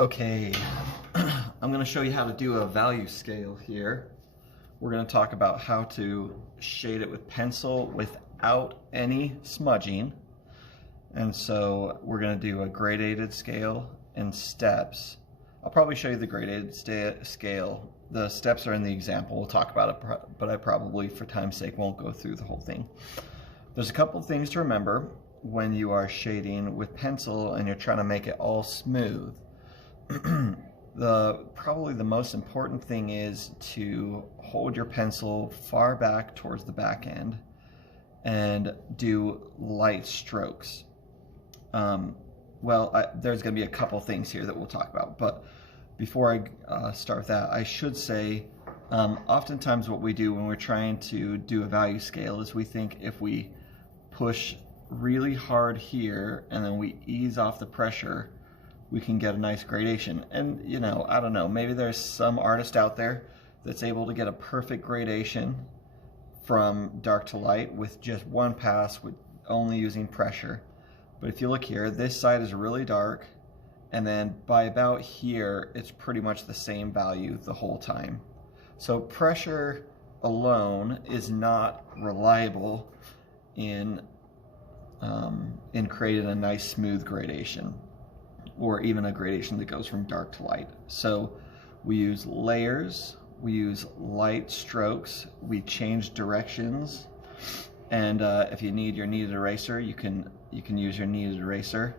Okay, I'm going to show you how to do a value scale here. We're going to talk about how to shade it with pencil without any smudging. And so we're going to do a gradated scale and steps. I'll probably show you the gradated scale. The steps are in the example. We'll talk about it, but I probably, for time's sake, won't go through the whole thing. There's a couple of things to remember when you are shading with pencil and you're trying to make it all smooth. Probably the most important thing is to hold your pencil far back towards the back end and do light strokes. There's going to be a couple things here that we'll talk about, but before I start with that, I should say oftentimes what we do when we're trying to do a value scale is we think if we push really hard here and then we ease off the pressure, we can get a nice gradation. And you know, I don't know, maybe there's some artist out there that's able to get a perfect gradation from dark to light with just one pass with only using pressure. But if you look here, this side is really dark, and then by about here it's pretty much the same value the whole time. So pressure alone is not reliable in creating a nice smooth gradation, or even a gradation that goes from dark to light. So we use layers, we use light strokes, we change directions, and if you need your kneaded eraser, you can use your kneaded eraser,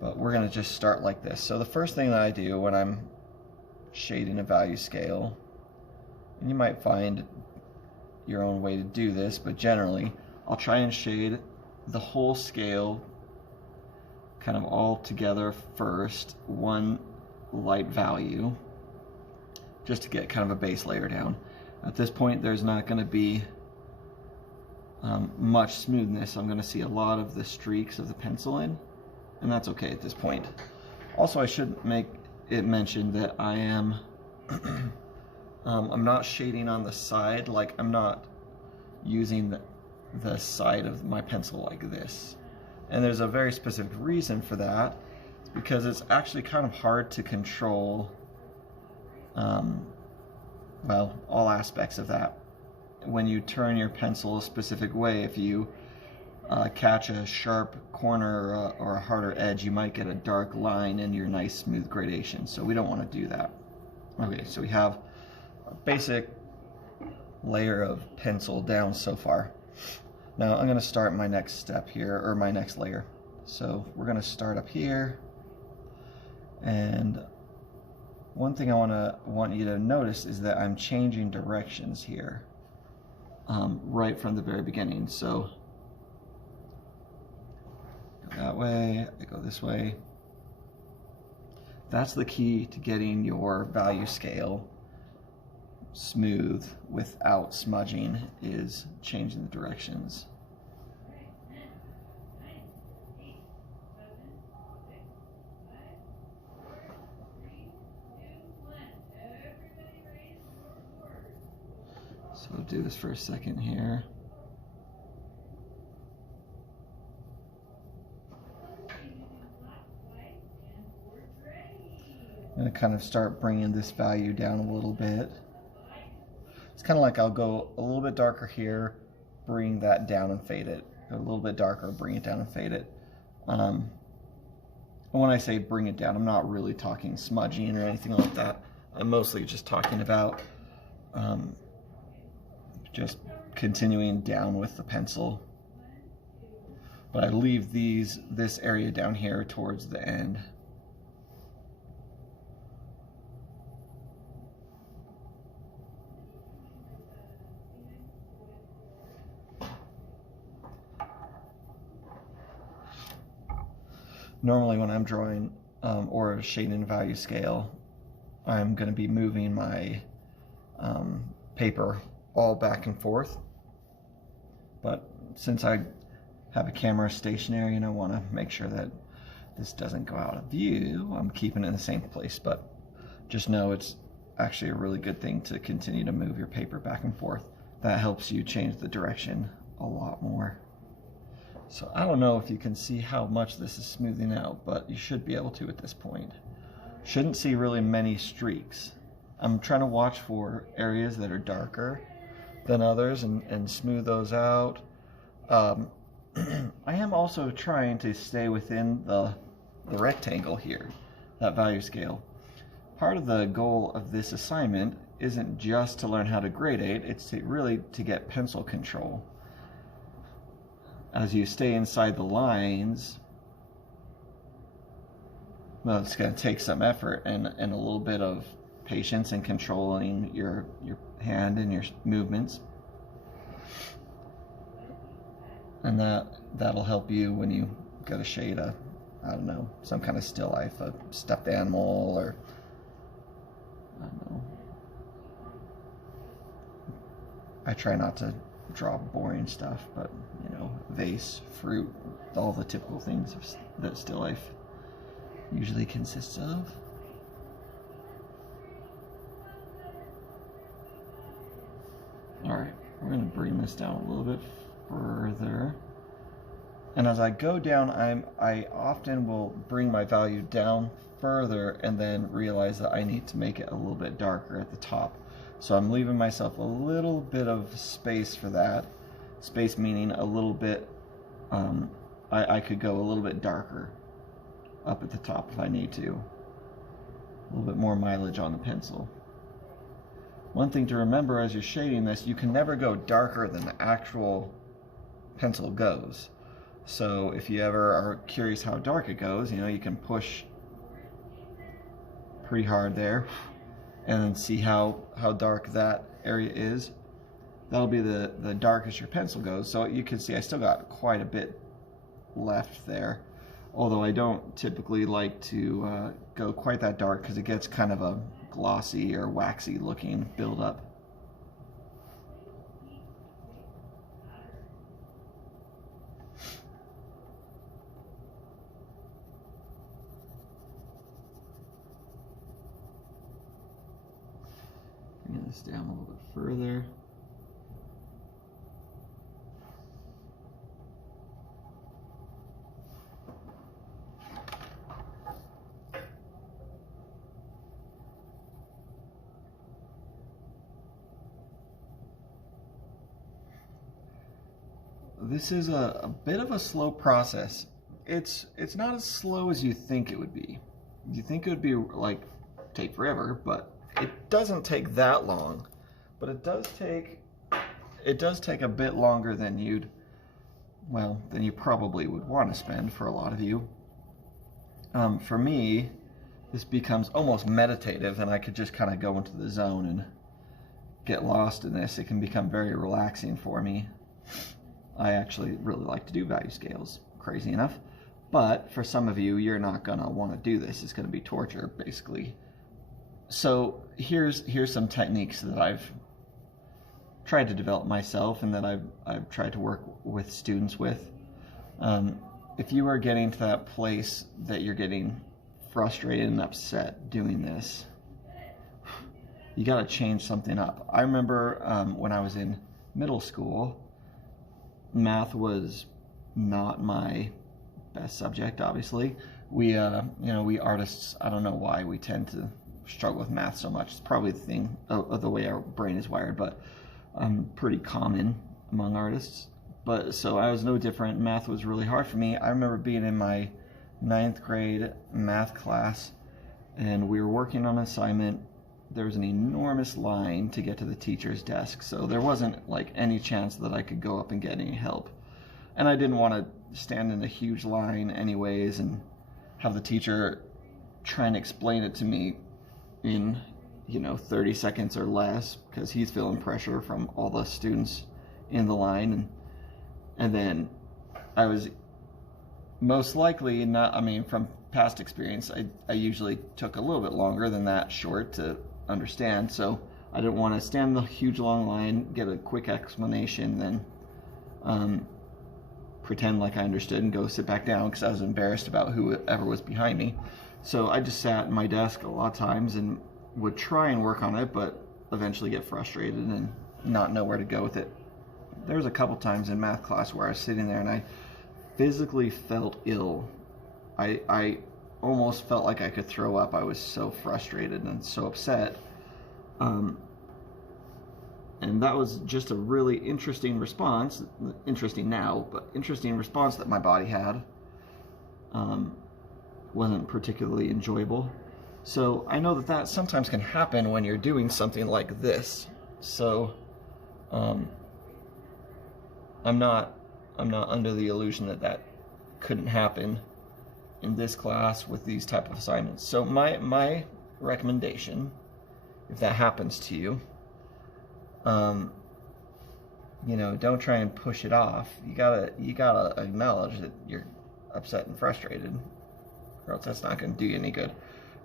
but we're going to just start like this. So the first thing that I do when I'm shading a value scale, and you might find your own way to do this, but generally I'll try and shade the whole scale kind of all together first, one light value, just to get kind of a base layer down. At this point there's not going to be much smoothness. I'm going to see a lot of the streaks of the pencil in, and that's okay at this point. Also, I should make it mention that I am I'm not shading on the side. Like, I'm not using the side of my pencil like this. And there's a very specific reason for that. It's because it's actually kind of hard to control all aspects of that. When you turn your pencil a specific way, if you catch a sharp corner or a harder edge, you might get a dark line in your nice smooth gradation. So we don't want to do that. Okay, so we have a basic layer of pencil down so far. Now I'm going to start my next step here, or my next layer. So we're going to start up here, and one thing I want you to notice is that I'm changing directions here right from the very beginning. So go that way, I go this way. That's the key to getting your value scale smooth without smudging, is changing the directions. So we'll do this for a second here. I'm going to kind of start bringing this value down a little bit. It's kind of like I'll go a little bit darker here, bring that down and fade it. Go a little bit darker, bring it down and fade it. And when I say bring it down, I'm not really talking smudging or anything like that. I'm mostly just talking about just continuing down with the pencil. But I leave this area down here towards the end. Normally when I'm drawing or shading a value scale, I'm going to be moving my paper all back and forth. But since I have a camera stationary and I want to make sure that this doesn't go out of view, I'm keeping it in the same place. But just know it's actually a really good thing to continue to move your paper back and forth. That helps you change the direction a lot more. So I don't know if you can see how much this is smoothing out, but you should be able to at this point. Shouldn't see really many streaks. I'm trying to watch for areas that are darker than others and smooth those out. I am also trying to stay within the rectangle here, that value scale. Part of the goal of this assignment isn't just to learn how to gradate, it's really to get pencil control. As you stay inside the lines, well, it's going to take some effort and a little bit of patience in controlling your hand and your movements. And that'll help you when you go to shade I don't know, some kind of still life, a stuffed animal, or I don't know. I try not to draw boring stuff, but you know, vase, fruit, all the typical things that still life usually consists of. Alright, we're going to bring this down a little bit further. And as I go down, I often will bring my value down further and then realize that I need to make it a little bit darker at the top. So I'm leaving myself a little bit of space for that. Space meaning a little bit, I could go a little bit darker up at the top if I need to. A little bit more mileage on the pencil. One thing to remember as you're shading this, you can never go darker than the actual pencil goes. So if you ever are curious how dark it goes, you know, you can push pretty hard there and then see how dark that area is. That'll be the darkest your pencil goes. So you can see I still got quite a bit left there. Although I don't typically like to go quite that dark because it gets kind of a glossy or waxy looking buildup. Bring this down a little bit further. This is a bit of a slow process. It's not as slow as you think it would be. You think it would be like take forever, but it doesn't take that long. But it does take a bit longer than you probably would want to spend for a lot of you. For me, this becomes almost meditative, and I could just kind of go into the zone and get lost in this. It can become very relaxing for me. I actually really like to do value scales, crazy enough. But for some of you, you're not going to want to do this. It's going to be torture, basically. So here's some techniques that I've tried to develop myself and that I've tried to work with students with. If you are getting to that place that you're getting frustrated and upset doing this, you got to change something up. I remember when I was in middle school, math was not my best subject, obviously. We artists, I don't know why we tend to struggle with math so much. It's probably the thing of the way our brain is wired, but pretty common among artists. But so I was no different. Math was really hard for me. I remember being in my 9th grade math class, and we were working on an assignment. There was an enormous line to get to the teacher's desk, so there wasn't like any chance that I could go up and get any help. And I didn't want to stand in a huge line anyways and have the teacher try and explain it to me in 30 seconds or less, because he's feeling pressure from all the students in the line. And then I was most likely not, from past experience, I usually took a little bit longer than that short to understand, so I didn't want to stand in the huge long line, get a quick explanation, then pretend like I understood and go sit back down because I was embarrassed about whoever was behind me. So I just sat at my desk a lot of times and would try and work on it, but eventually get frustrated and not know where to go with it. There was a couple times in math class where I was sitting there and I physically felt ill. I almost felt like I could throw up. I was so frustrated and so upset. And that was just a really interesting response. Interesting now, but interesting response that my body had. Wasn't particularly enjoyable. So I know that that sometimes can happen when you're doing something like this. So I'm not under the illusion that that couldn't happen in this class with these type of assignments. So my recommendation, if that happens to you, you know, don't try and push it off. You gotta acknowledge that you're upset and frustrated, or else that's not going to do you any good.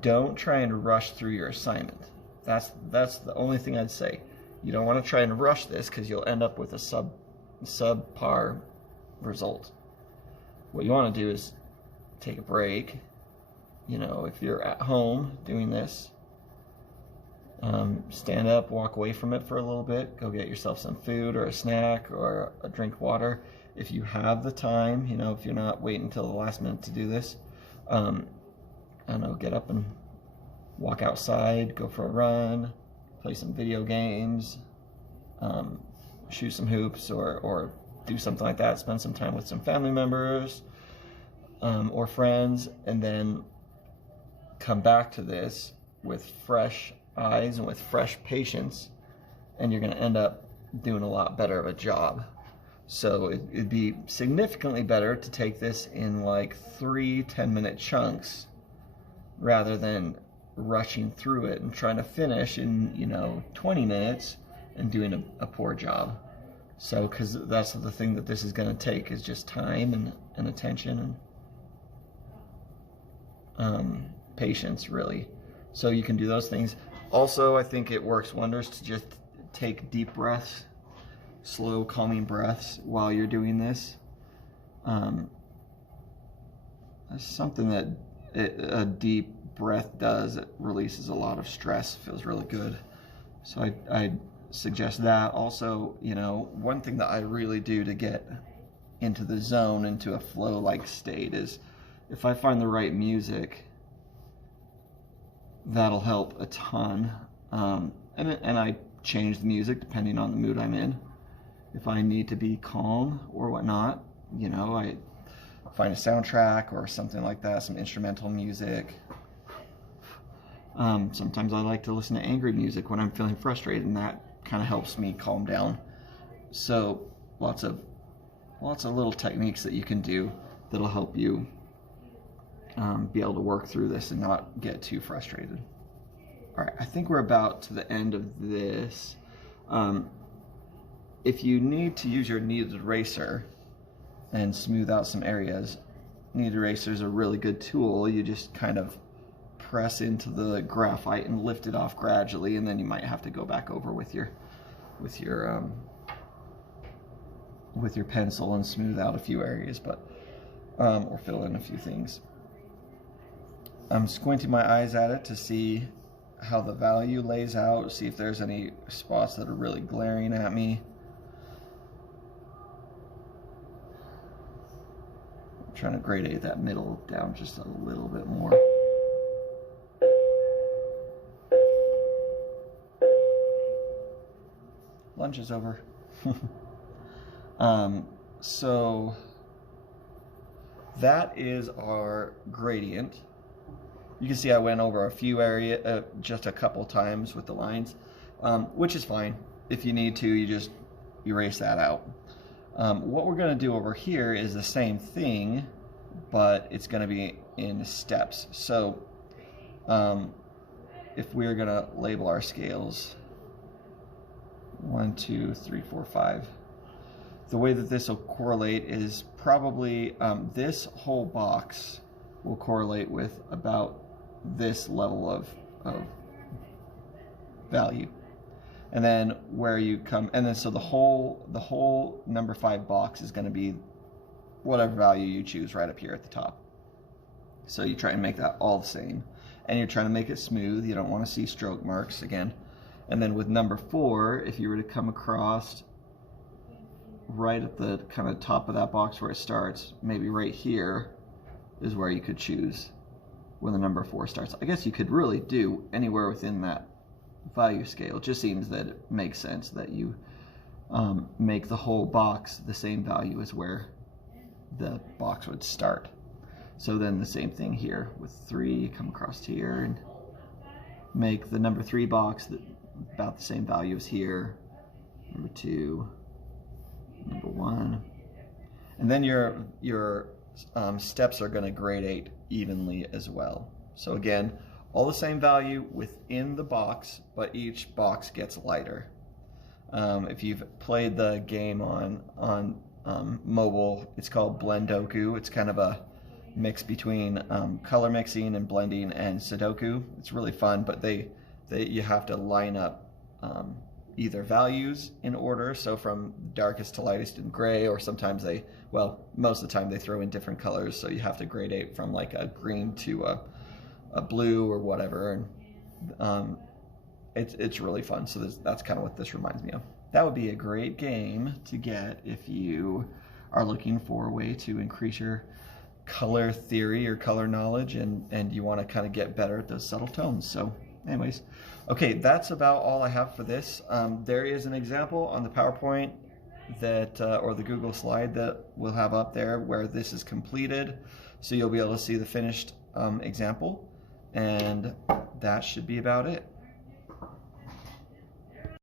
Don't try and rush through your assignment. That's the only thing I'd say. You don't want to try and rush this because you'll end up with a subpar result. What you want to do is take a break. You know, if you're at home doing this, stand up, walk away from it for a little bit, go get yourself some food or a snack or a drink of water. If you have the time, you know, if you're not waiting until the last minute to do this, I don't know, get up and walk outside, go for a run, play some video games, shoot some hoops, or do something like that, spend some time with some family members or friends, and then come back to this with fresh eyes and with fresh patience, and you're going to end up doing a lot better of a job. So it'd be significantly better to take this in like 3 10-minute chunks rather than rushing through it and trying to finish in, you know, 20 minutes and doing a poor job. So, because that's the thing that this is going to take, is just time and attention and patience, really. So you can do those things. Also, I think it works wonders to just take deep breaths, slow, calming breaths while you're doing this. That's something that a deep breath does. It releases a lot of stress, feels really good. So I suggest that. Also, you know, one thing that I really do to get into the zone, into a flow-like state, is if I find the right music, that'll help a ton. And I change the music depending on the mood I'm in. If I need to be calm or whatnot, you know, I find a soundtrack or something like that, some instrumental music. Sometimes I like to listen to angry music when I'm feeling frustrated, and that kind of helps me calm down. So lots of little techniques that you can do that'll help you be able to work through this and not get too frustrated. All right, I think we're about to the end of this. If you need to use your kneaded eraser and smooth out some areas, kneaded eraser is a really good tool. You just kind of press into the graphite and lift it off gradually, and then you might have to go back over with your pencil and smooth out a few areas, but or fill in a few things. I'm squinting my eyes at it to see how the value lays out, see if there's any spots that are really glaring at me. I'm trying to gradate that middle down just a little bit more. Lunch is over. So that is our gradient. You can see I went over a few areas, just a couple times with the lines, which is fine. If you need to, you just erase that out. What we're going to do over here is the same thing, but it's going to be in steps. So if we're going to label our scales, 1, 2, 3, 4, 5. The way that this will correlate is probably this whole box will correlate with about this level of value, and then where you come, and then so the whole number 5 box is going to be whatever value you choose right up here at the top. So you try and make that all the same, and you're trying to make it smooth. You don't want to see stroke marks again. And then with number 4, if you were to come across right at the kind of top of that box where it starts, maybe right here is where you could choose where the number 4 starts. I guess you could really do anywhere within that value scale. It just seems that it makes sense that you make the whole box the same value as where the box would start. So then the same thing here with 3, come across here and make the number 3 box about the same value as here, number 2, number 1, and then your steps are going to gradate evenly as well. So again, all the same value within the box, but each box gets lighter. If you've played the game on mobile, it's called Blendoku. It's kind of a mix between color mixing and blending and Sudoku. It's really fun, but you have to line up either values in order, so from darkest to lightest in gray, or sometimes most of the time they throw in different colors, so you have to gradate from like a green to a blue or whatever, and it's really fun. So that's kind of what this reminds me of. That would be a great game to get if you are looking for a way to increase your color theory or color knowledge, and you want to kind of get better at those subtle tones. So anyways, okay, that's about all I have for this. There is an example on the PowerPoint that or the Google slide that we'll have up there where this is completed, so you'll be able to see the finished example, and that should be about it.